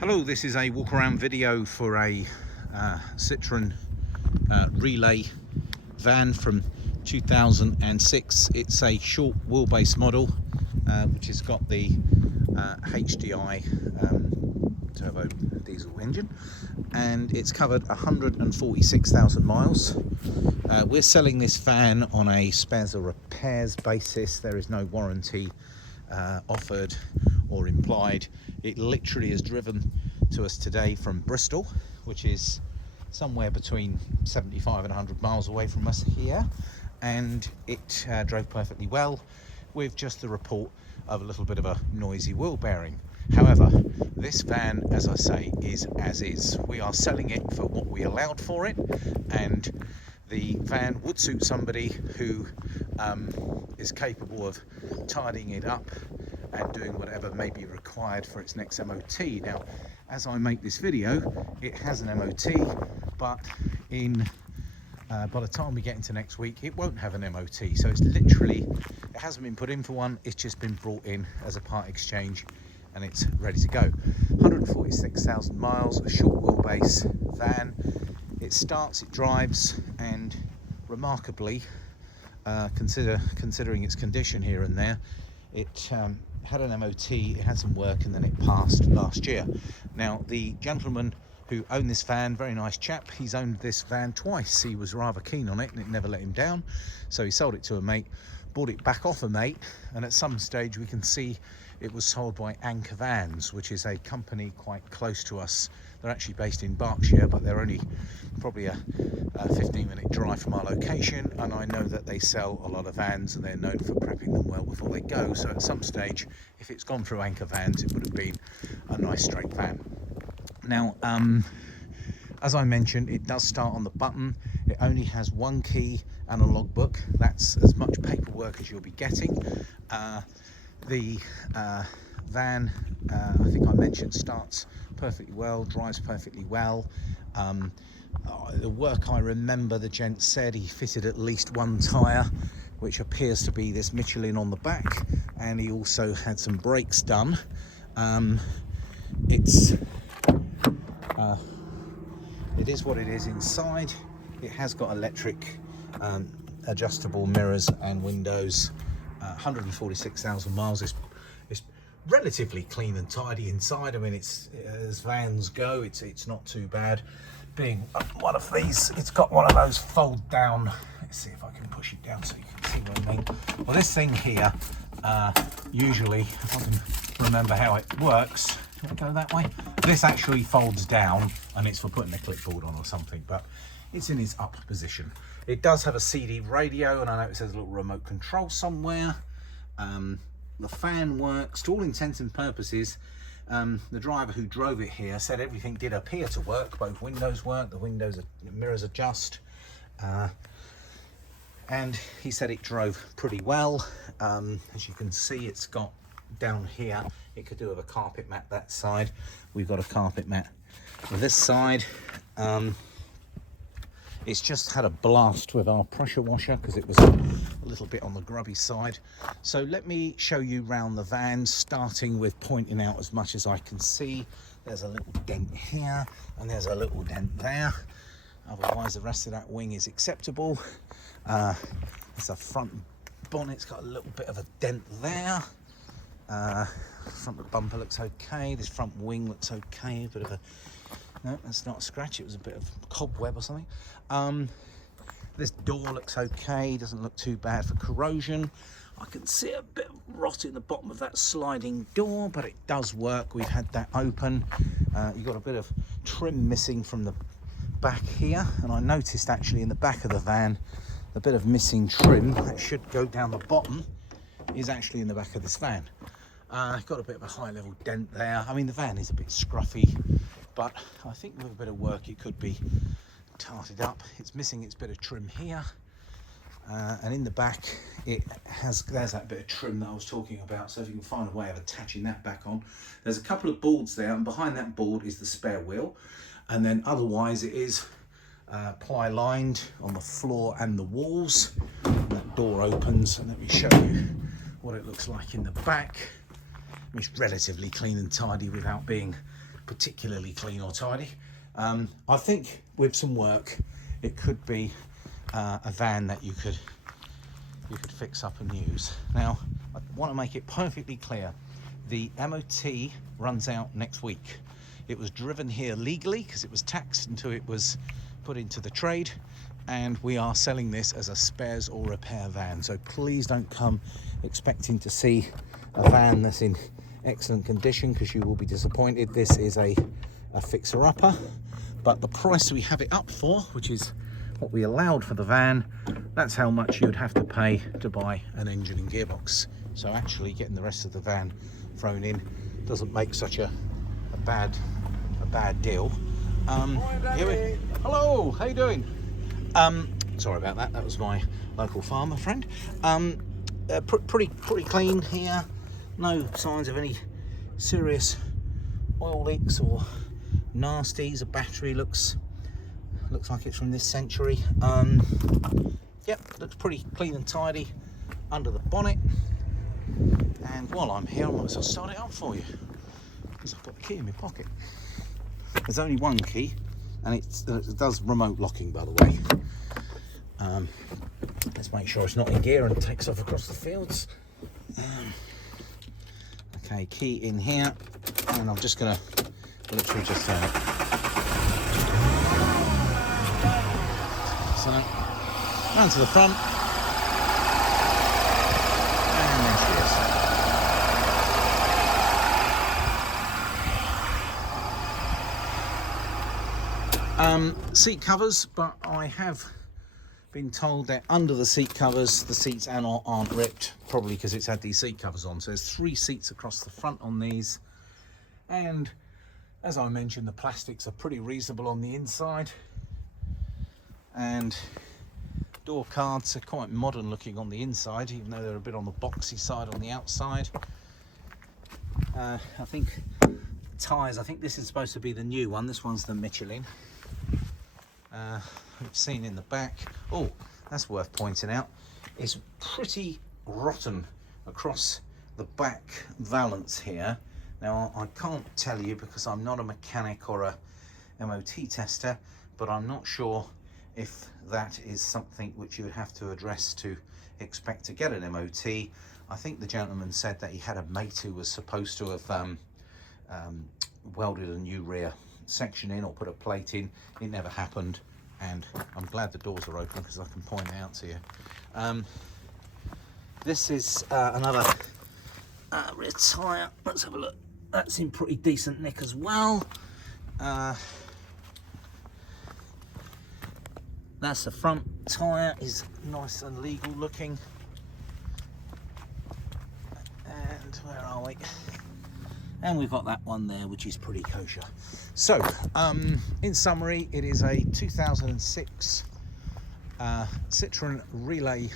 Hello, this is a walk around video for a Citroen relay van from 2006. It's a short wheelbase model which has got the HDI turbo diesel engine, and it's covered 146,000 miles. We're selling this van on a spares or repairs basis. There is no warranty offered or implied. It literally is driven to us today from Bristol, which is somewhere between 75 and 100 miles away from us here, and it drove perfectly well, with just the report of a little bit of a noisy wheel bearing. However, this van, as I say, is as is. We are selling it for what we allowed for it, and the van would suit somebody who is capable of tidying it up and doing whatever may be required for its next MOT. Now, as I make this video, it has an MOT, but by the time we get into next week, it won't have an MOT. So it's literally, it hasn't been put in for one, it's just been brought in as a part exchange and it's ready to go. 146,000 miles, a short wheelbase van. It starts, it drives, and remarkably, considering its condition here and there, it had an MOT, it had some work, and then it passed last year. Now, the gentleman who owned this van, very nice chap, he's owned this van twice. He was rather keen on it and it never let him down, so he sold it to a mate, bought it back off a mate, and at some stage we can see it was sold by Anchor Vans, which is a company quite close to us. They're actually based in Berkshire, but they're only probably a 15-minute drive from our location, and I know that they sell a lot of vans and they're known for prepping them well before they go. So at some stage, if it's gone through Anchor Vans, it would have been a nice straight van. Now, as I mentioned, it does start on the button. It only has one key and a logbook. That's as much paperwork as you'll be getting. The van, I think I mentioned, starts perfectly well, drives perfectly well. The work, I remember the gent said he fitted at least one tyre, which appears to be this Michelin on the back, and he also had some brakes done. It is what it is inside. It has got electric adjustable mirrors and windows. 146,000 miles. It's relatively clean and tidy inside. I mean, it's, as vans go, it's not too bad. Being one of these, it's got one of those fold down. Let's see if I can push it down so you can see what I mean. Well, this thing here, usually, if I can remember how it works, do I go that way? This actually folds down, and it's for putting a clipboard on or something, but it's in its up position. It does have a CD radio, and I know it says a little remote control somewhere. The fan works to all intents and purposes. The driver who drove it here said everything did appear to work. Both windows work, the mirrors adjust, and he said it drove pretty well. As you can see, it's got down here, it could do with a carpet mat that side. We've got a carpet mat on this side. It's just had a blast with our pressure washer because it was a little bit on the grubby side. So let me show you round the van, starting with pointing out as much as I can see. There's a little dent here and there's a little dent there. Otherwise, the rest of that wing is acceptable. It's a front bonnet, it's got a little bit of a dent there. Front bumper looks okay. This front wing looks okay. A bit of a, no, that's not a scratch, it was a bit of cobweb or something. This door looks okay, doesn't look too bad for corrosion. I can see a bit of rot in the bottom of that sliding door, but it does work. We've had that open. You've got a bit of trim missing from the back here, and I noticed actually in the back of the van, the bit of missing trim that should go down the bottom is actually in the back of this van. Got a bit of a high level dent there. I mean, the van is a bit scruffy, but I think with a bit of work it could be tarted up. It's missing its bit of trim here, and in the back there's that bit of trim that I was talking about. So if you can find a way of attaching that back on, there's a couple of boards there, and behind that board is the spare wheel, and then otherwise it is ply lined on the floor and the walls. And that door opens, and let me show you what it looks like in the back. It's relatively clean and tidy without being particularly clean or tidy. I think with some work, it could be a van that you could fix up and use. Now, I want to make it perfectly clear. The MOT runs out next week. It was driven here legally because it was taxed until it was put into the trade, and we are selling this as a spares or repair van. So please don't come expecting to see a van that's in excellent condition, because you will be disappointed. This is a fixer-upper, but the price we have it up for, which is what we allowed for the van, that's how much you'd have to pay to buy an engine and gearbox. So actually getting the rest of the van thrown in doesn't make such a bad deal. Hello, how you doing? Sorry about that. That was my local farmer friend. Pretty clean here. No signs of any serious oil leaks or nasties. The battery looks like it's from this century. Yep, looks pretty clean and tidy under the bonnet. And while I'm here, I might as well start it up for you, because I've got the key in my pocket. There's only one key, and it does remote locking, by the way. Let's make sure it's not in gear and takes off across the fields. Okay, key in here, and I'm just gonna literally just turn it. So, run to the front, and there she is. Seat covers, but I have been told that under the seat covers, the seats aren't ripped, probably because it's had these seat covers on. So there's 3 seats across the front on these, and as I mentioned, the plastics are pretty reasonable on the inside, and door cards are quite modern looking on the inside, even though they're a bit on the boxy side on the outside. I think tyres, I think this is supposed to be the new one. This one's the Michelin. We've seen in the back, oh, that's worth pointing out, it's pretty rotten across the back valance here. Now, I can't tell you because I'm not a mechanic or a MOT tester, but I'm not sure if that is something which you would have to address to expect to get an MOT. I think the gentleman said that he had a mate who was supposed to have welded a new rear section in or put a plate in. It never happened, and I'm glad the doors are open because I can point it out to you. This is another rear tyre. Let's have a look. That's in pretty decent nick as well. That's the front tyre, is nice and legal looking. And where are we? And we've got that one there, which is pretty kosher. So, in summary, it is a 2006 Citroen Relay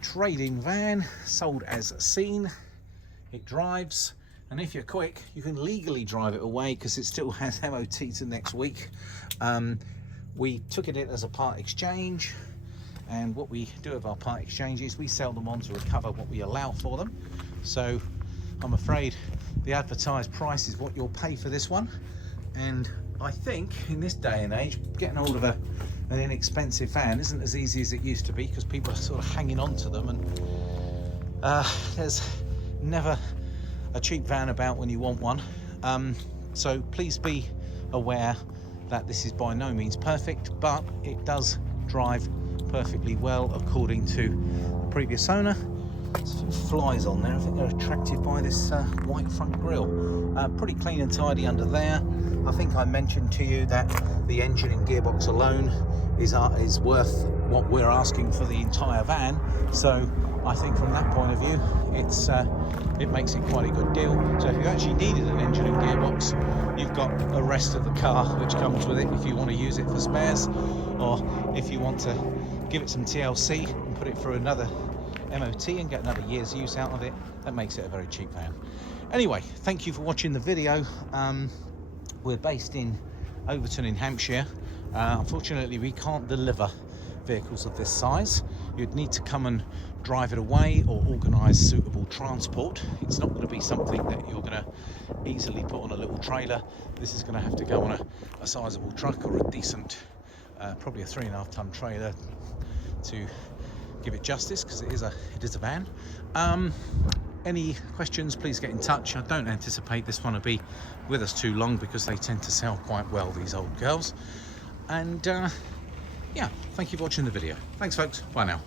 trade-in van, sold as seen. It drives, and if you're quick, you can legally drive it away because it still has MOT to next week. We took it in as a part exchange, and what we do with our part exchanges, we sell them on to recover what we allow for them. So I'm afraid the advertised price is what you'll pay for this one, and I think in this day and age, getting hold of an inexpensive van isn't as easy as it used to be, because people are sort of hanging on to them, and there's never a cheap van about when you want one. So please be aware that this is by no means perfect, but it does drive perfectly well according to the previous owner. There's a few flies on there. I think they're attracted by this white front grille. Pretty clean and tidy under there. I think I mentioned to you that the engine and gearbox alone is worth what we're asking for the entire van. So I think from that point of view, it makes it quite a good deal. So if you actually needed an engine and gearbox, you've got the rest of the car which comes with it if you want to use it for spares, or if you want to give it some TLC and put it through another MOT and get another year's use out of it. That makes it a very cheap van. Anyway, thank you for watching the video. We're based in Overton in Hampshire. Unfortunately, we can't deliver vehicles of this size. You'd need to come and drive it away or organise suitable transport. It's not going to be something that you're going to easily put on a little trailer. This is going to have to go on a sizable truck or a decent, probably a 3.5 ton trailer to give it justice, because it is a van. Any questions, please get in touch. I don't anticipate this one to be with us too long, because they tend to sell quite well, these old girls. And yeah, thank you for watching the video. Thanks folks, bye now.